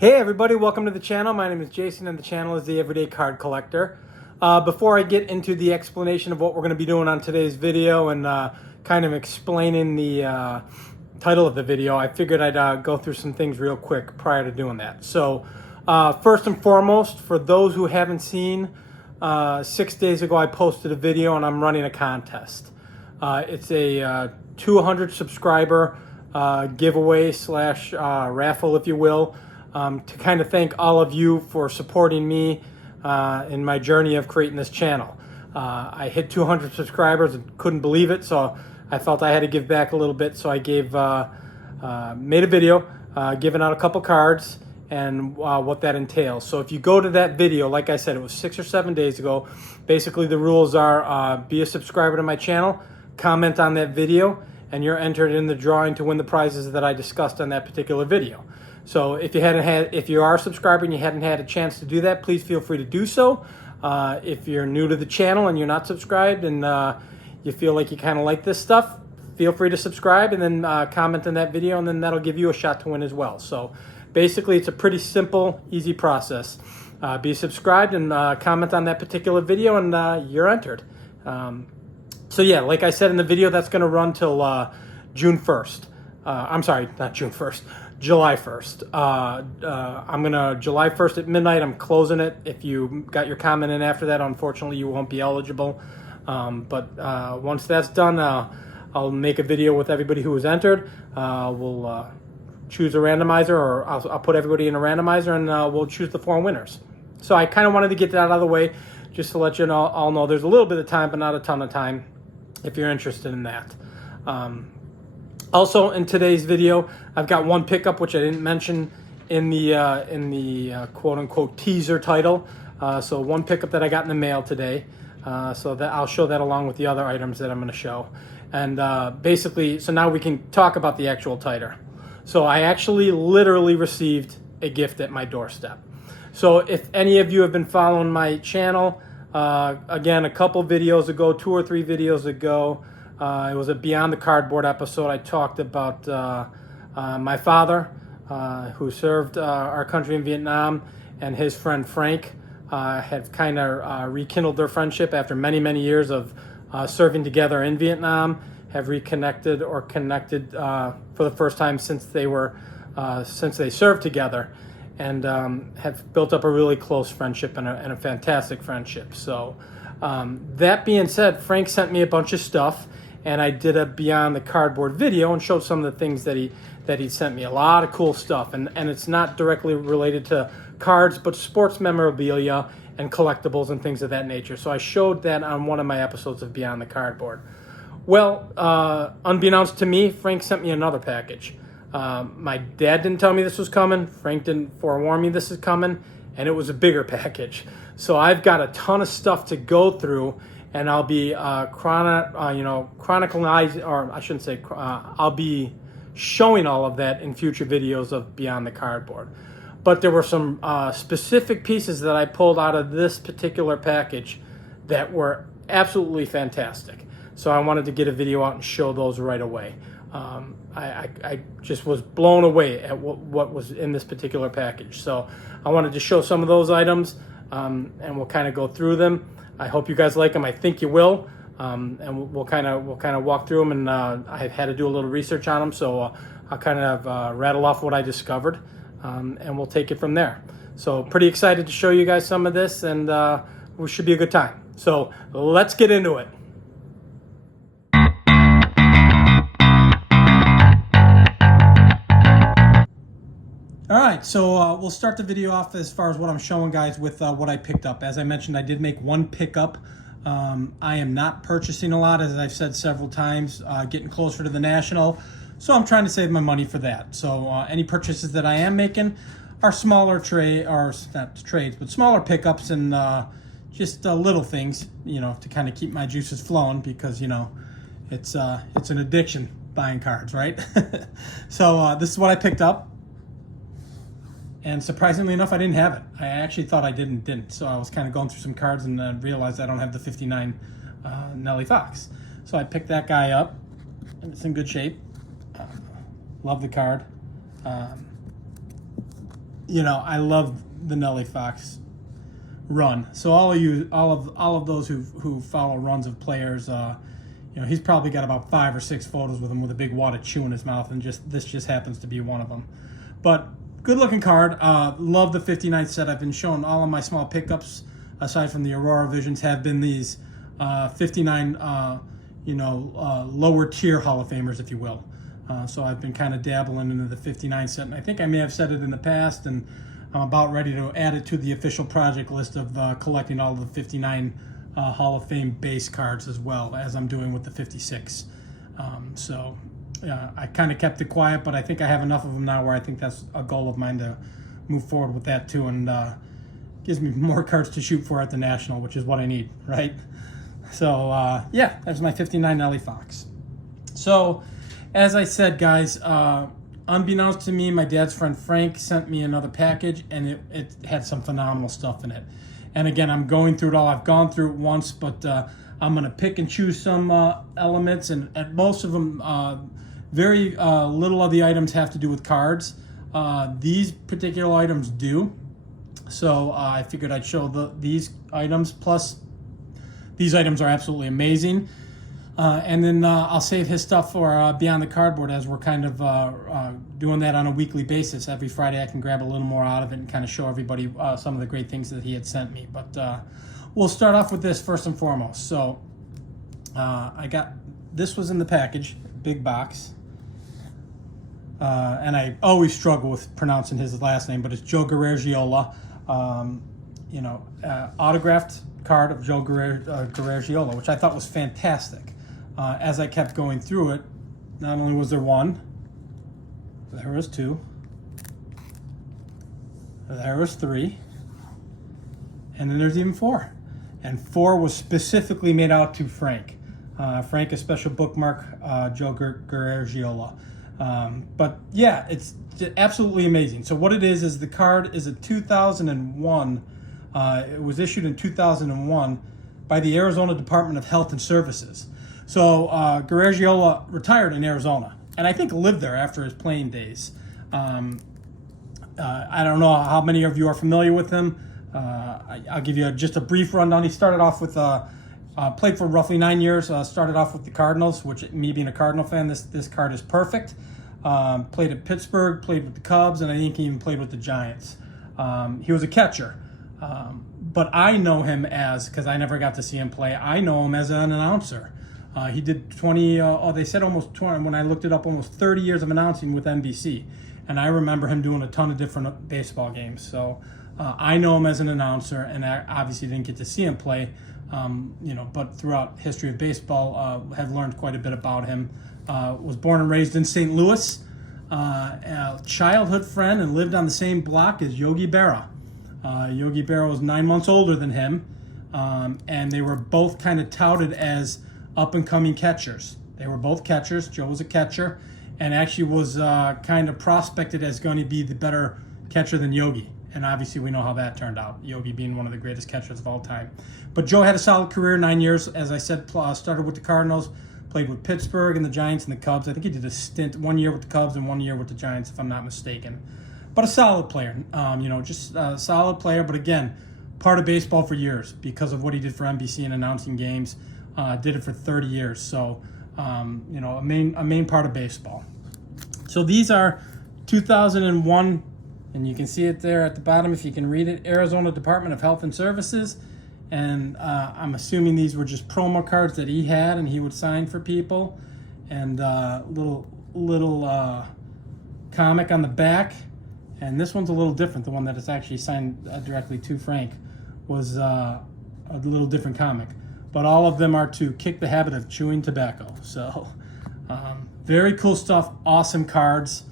Hey everybody, welcome to the channel. My name is Jason and the channel is The Everyday Card Collector. Before I get into the explanation of what we're going to be doing on today's video and kind of explaining the title of the video, I figured I'd go through some things real quick prior to doing that. So first and foremost, for those who haven't seen, 6 days ago I posted a video and I'm running a contest. It's a 200 subscriber giveaway slash raffle, if you will. To kind of thank all of you for supporting me in my journey of creating this channel. I hit 200 subscribers and couldn't believe it, so I felt I had to give back a little bit. So I made a video giving out a couple cards and what that entails. So if you go to that video, like I said, it was 6 or 7 days ago. Basically, the rules are be a subscriber to my channel, comment on that video, and you're entered in the drawing to win the prizes that I discussed on that particular video. So if you are a subscriber and you hadn't had a chance to do that, please feel free to do so. If you're new to the channel and you're not subscribed and you feel like you kind of like this stuff, feel free to subscribe and then comment on that video, and then that'll give you a shot to win as well. So basically, it's a pretty simple, easy process. Be subscribed and comment on that particular video, and you're entered. So yeah, like I said in the video, that's going to run till June 1st. I'm sorry, not June 1st. July 1st. July 1st at midnight, I'm closing it. If you got your comment in after that, unfortunately, you won't be eligible. But once that's done, I'll make a video with everybody who was entered. We'll choose a randomizer, or I'll put everybody in a randomizer, and we'll choose the 4 winners. So I kind of wanted to get that out of the way, just to let you all know there's a little bit of time, but not a ton of time, if you're interested in that. Also, in today's video, I've got one pickup which I didn't mention in the quote-unquote teaser title. So one pickup that I got in the mail today. So that I'll show that along with the other items that I'm going to show. And basically, so now we can talk about the actual titer. So I actually literally received a gift at my doorstep. So if any of you have been following my channel, again, a couple videos ago, 2 or 3 videos ago, it was a Beyond the Cardboard episode. I talked about my father, who served our country in Vietnam, and his friend Frank have kind of rekindled their friendship after many, many years of serving together in Vietnam, have reconnected or connected for the first time since they served together, and have built up a really close friendship and a fantastic friendship. So that being said, Frank sent me a bunch of stuff, and I did a Beyond the Cardboard video and showed some of the things that he sent me. A lot of cool stuff, and it's not directly related to cards, but sports memorabilia and collectibles and things of that nature. So I showed that on one of my episodes of Beyond the Cardboard. Well, unbeknownst to me, Frank sent me another package. My dad didn't tell me this was coming. Frank didn't forewarn me this is coming, and it was a bigger package. So I've got a ton of stuff to go through, and I'll be chronicling, or I shouldn't say, I'll be showing all of that in future videos of Beyond the Cardboard. But there were some specific pieces that I pulled out of this particular package that were absolutely fantastic. So I wanted to get a video out and show those right away. I just was blown away at what was in this particular package. So I wanted to show some of those items, and we'll kind of go through them. I hope you guys like them. I think you will, and we'll kind of walk through them. And I've had to do a little research on them, so I'll kind of rattle off what I discovered, and we'll take it from there. So pretty excited to show you guys some of this, and it should be a good time. So let's get into it. All right, so we'll start the video off as far as what I'm showing guys with what I picked up. As I mentioned, I did make one pickup. I am not purchasing a lot, as I've said several times, getting closer to the National. So I'm trying to save my money for that. So any purchases that I am making are smaller not trades, but smaller pickups and just little things, to kind of keep my juices flowing, because, it's an addiction buying cards, right? So this is what I picked up. And surprisingly enough, I didn't have it. I actually thought I didn't. So I was kind of going through some cards and realized I don't have the 59 Nellie Fox. So I picked that guy up, and it's in good shape. Love the card. you know, I love the Nellie Fox run. So all of you, all of those who follow runs of players, you know, he's probably got about 5 or 6 photos with him with a big wad of chew in his mouth, and this just happens to be one of them. But good looking card. Love the 59 set. I've been showing all of my small pickups, aside from the Aurora Visions, have been these 59, you know, lower tier Hall of Famers, if you will. So I've been kind of dabbling into the 59 set, and I think I may have said it in the past, and I'm about ready to add it to the official project list of collecting all of the 59 Hall of Fame base cards, as well as I'm doing with the 56. So I kind of kept it quiet, but I think I have enough of them now where I think that's a goal of mine to move forward with that too, and gives me more cards to shoot for at the National, which is what I need, right? So yeah, there's my 59 Nellie Fox. So as I said, guys, unbeknownst to me, my dad's friend Frank sent me another package, and it had some phenomenal stuff in it. And again, I'm going through it all. I've gone through it once, but I'm going to pick and choose some elements, and most of them, very little of the items have to do with cards. These particular items do. So I figured I'd show these items, plus these items are absolutely amazing. And then I'll save his stuff for Beyond the Cardboard, as we're kind of doing that on a weekly basis. Every Friday I can grab a little more out of it and kind of show everybody some of the great things that he had sent me. But we'll start off with this first and foremost. So this was in the package, big box. And I always struggle with pronouncing his last name, but it's Joe Guerrero. You know, autographed card of Joe Guerrero, which I thought was fantastic. As I kept going through it, not only was there one, there was 2, there was 3, and then there's even 4. And 4 was specifically made out to Frank. Frank, a special bookmark, Joe Guerrero. But yeah, it's absolutely amazing. So what it is the card is a 2001. It was issued in 2001 by the Arizona Department of Health and Services. So Guerrero retired in Arizona, and I think lived there after his playing days. I don't know how many of you are familiar with him. I'll give you just a brief rundown. He started off with played for roughly 9 years. Started off with the Cardinals, which, me being a Cardinal fan, this card is perfect. Played at Pittsburgh, played with the Cubs, and I think he even played with the Giants. He was a catcher. But I know him as, because I never got to see him play, I know him as an announcer. He did 20, they said almost 20, when I looked it up, almost 30 years of announcing with NBC. And I remember him doing a ton of different baseball games. So I know him as an announcer, and I obviously didn't get to see him play, you know, but throughout history of baseball, have learned quite a bit about him. Was born and raised in St. Louis, a childhood friend, and lived on the same block as Yogi Berra. Yogi Berra was 9 months older than him, and they were both kind of touted as up-and-coming catchers. They were both catchers. Joe was a catcher, and actually was kind of prospected as going to be the better catcher than Yogi. And obviously we know how that turned out, Yogi being one of the greatest catchers of all time. But Joe had a solid career, 9 years. As I said, started with the Cardinals, played with Pittsburgh and the Giants and the Cubs. I think he did a stint 1 year with the Cubs and 1 year with the Giants, if I'm not mistaken. But a solid player, you know, just a solid player. But again, part of baseball for years because of what he did for NBC and announcing games. Did it for 30 years. So, you know, a main part of baseball. So these are 2001, and you can see it there at the bottom if you can read it, Arizona Department of Health and Services. And I'm assuming these were just promo cards that he had and he would sign for people. And little comic on the back. And this one's a little different. The one that is actually signed directly to Frank was a little different comic. But all of them are to kick the habit of chewing tobacco. So very cool stuff, awesome cards,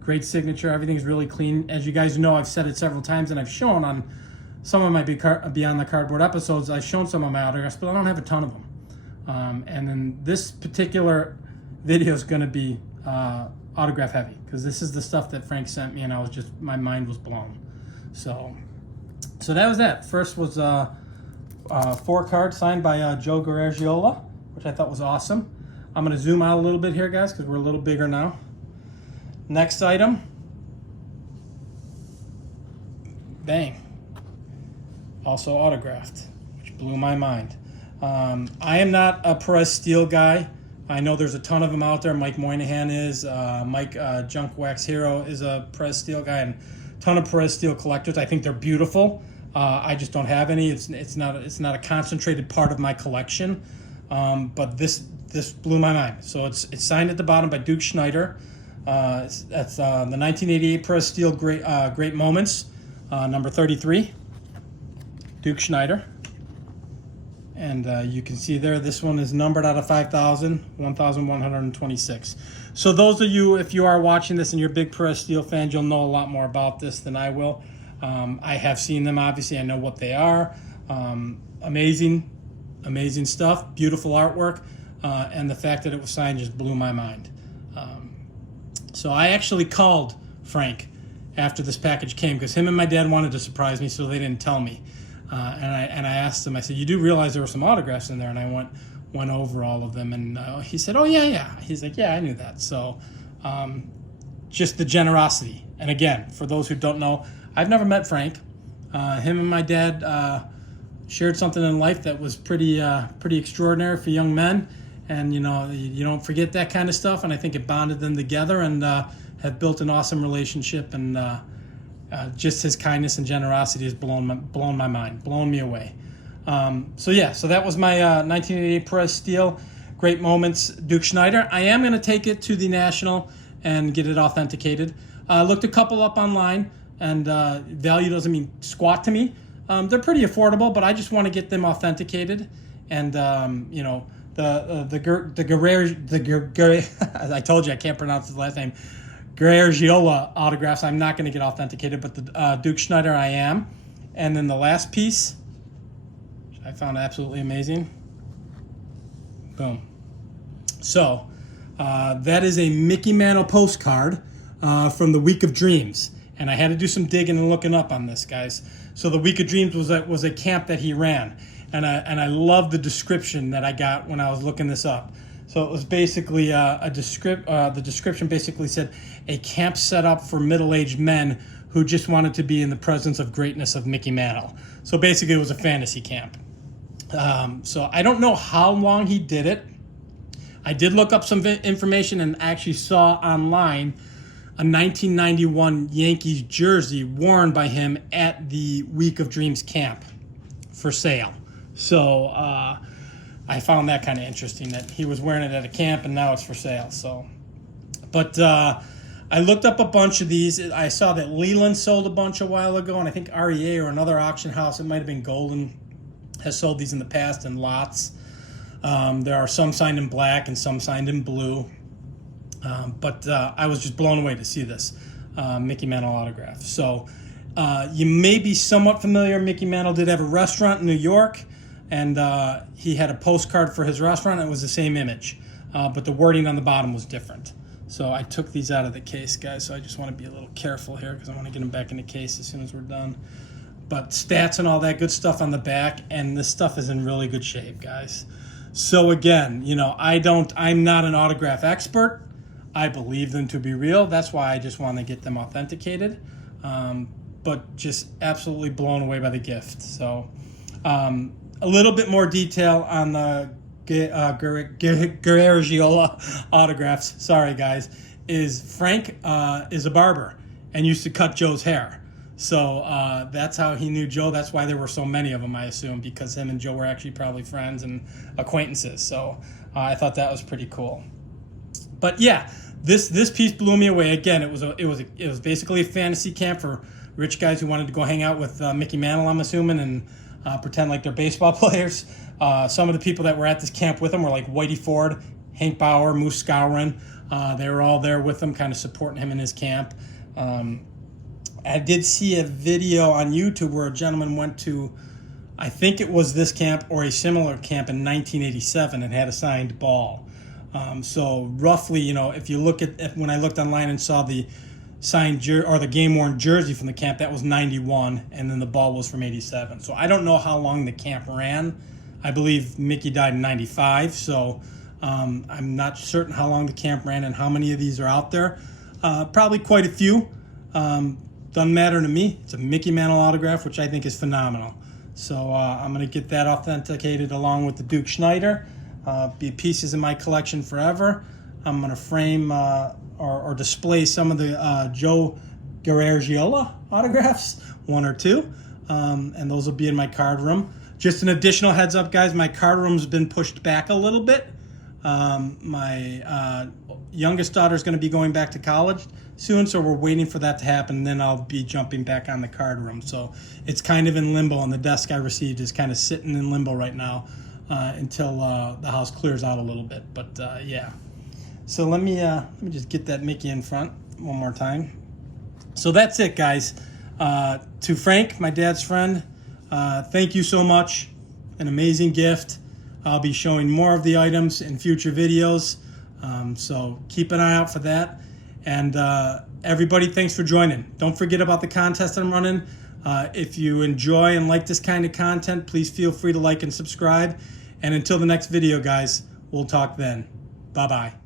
great signature, everything's really clean. As you guys know, I've said it several times, and I've shown on some of my Beyond the Cardboard episodes, I've shown some of my autographs, but I don't have a ton of them. And then this particular video is going to be autograph heavy, because this is the stuff that Frank sent me, and my mind was blown. So that was that. First was 4 cards signed by Joe Guerrero, which I thought was awesome. I'm going to zoom out a little bit here, guys, because we're a little bigger now. Next item Bang. Also autographed, which blew my mind. I am not a Perez Steel guy. I know there's a ton of them out there. Mike Moynihan is. Mike Junk Wax Hero is a Perez Steel guy, and a ton of Perez Steel collectors. I think they're beautiful. I just don't have any. It's not a concentrated part of my collection. But this blew my mind. So it's signed at the bottom by Duke Schneider. That's the 1988 Perez Steel Great Moments, number 33. Duke Schneider. And you can see there, this one is numbered out of 5,000, 1,126. So those of you, if you are watching this and you're big Perez Steel fans, you'll know a lot more about this than I will. I have seen them, obviously. I know what they are. Amazing stuff, beautiful artwork, and the fact that it was signed just blew my mind. So I actually called Frank after this package came because him and my dad wanted to surprise me, so they didn't tell me. And I asked him, I said, you do realize there were some autographs in there? And I went over all of them, and he said, oh, yeah. He's like, yeah, I knew that. So just the generosity. And again, for those who don't know, I've never met Frank. Him and my dad shared something in life that was pretty extraordinary for young men. And, you don't forget that kind of stuff. And I think it bonded them together and have built an awesome relationship. And just his kindness and generosity has blown my mind, blown me away. So that was my 1988 Perez Steel Great Moments Duke Schneider. I am going to take it to the National and get it authenticated. Looked a couple up online, and value doesn't mean squat to me. They're pretty affordable, but I just want to get them authenticated. And I told you I can't pronounce his last name. Garagiola autographs I'm not going to get authenticated, but the Duke Schneider I am. And then the last piece, which I found absolutely amazing. Boom. So that is a Mickey Mantle postcard from the Week of Dreams. And I had to do some digging and looking up on this, guys. So the Week of Dreams was a camp that he ran. And I love the description that I got when I was looking this up. So it was basically the description basically said, a camp set up for middle-aged men who just wanted to be in the presence of greatness of Mickey Mantle. So basically it was a fantasy camp. So I don't know how long he did it. I did look up some information and actually saw online a 1991 Yankees jersey worn by him at the Week of Dreams camp for sale. So I found that kind of interesting that he was wearing it at a camp and now it's for sale. So, but I looked up a bunch of these. I saw that Leland sold a bunch a while ago, and I think REA or another auction house, it might have been Golden, has sold these in the past in lots. There are some signed in black and some signed in blue. But I was just blown away to see this Mickey Mantle autograph. So you may be somewhat familiar. Mickey Mantle did have a restaurant in New York, and he had a postcard for his restaurant. And it was the same image, but the wording on the bottom was different. So I took these out of the case, guys. So I just want to be a little careful here because I want to get them back in the case as soon as we're done. But stats and all that good stuff on the back, and this stuff is in really good shape, guys. So again, I'm not an autograph expert. I believe them to be real. That's why I just want to get them authenticated. But just absolutely blown away by the gift. So a little bit more detail on the Garagiola autographs. Sorry, guys. Is Frank is a barber and used to cut Joe's hair. So that's how he knew Joe. That's why there were so many of them, I assume, because him and Joe were actually probably friends and acquaintances. So I thought that was pretty cool. But yeah, this piece blew me away. Again, it was basically a fantasy camp for rich guys who wanted to go hang out with Mickey Mantle, I'm assuming, and pretend like they're baseball players. Some of the people that were at this camp with him were like Whitey Ford, Hank Bauer, Moose Skowron. They were all there with him, kind of supporting him in his camp. I did see a video on YouTube where a gentleman went to, I think it was this camp or a similar camp in 1987 and had a signed ball. So roughly, if you look at when I looked online and saw the signed or the game-worn jersey from the camp, that was 91, and then the ball was from 87. So I don't know how long the camp ran. I believe Mickey died in 95, so I'm not certain how long the camp ran and how many of these are out there. Probably quite a few. doesn't matter to me. It's a Mickey Mantle autograph, which I think is phenomenal. So I'm going to get that authenticated along with the Duke Schneider. Be pieces in my collection forever. I'm going to frame or display some of the Joe Garagiola autographs, 1 or 2, and those will be in my card room. Just an additional heads up, guys, my card room's been pushed back a little bit. My youngest daughter is going to be going back to college soon, so we're waiting for that to happen, and then I'll be jumping back on the card room. So it's kind of in limbo, and the desk I received is kind of sitting in limbo right now until the house clears out a little bit. But yeah, so let me just get that Mickey in front one more time. So that's it, guys. To Frank, my dad's friend, thank you so much. An amazing gift. I'll be showing more of the items in future videos, so keep an eye out for that. And everybody, thanks for joining. Don't forget about the contest I'm running. If you enjoy and like this kind of content, please feel free to like and subscribe. And until the next video, guys, we'll talk then. Bye-bye.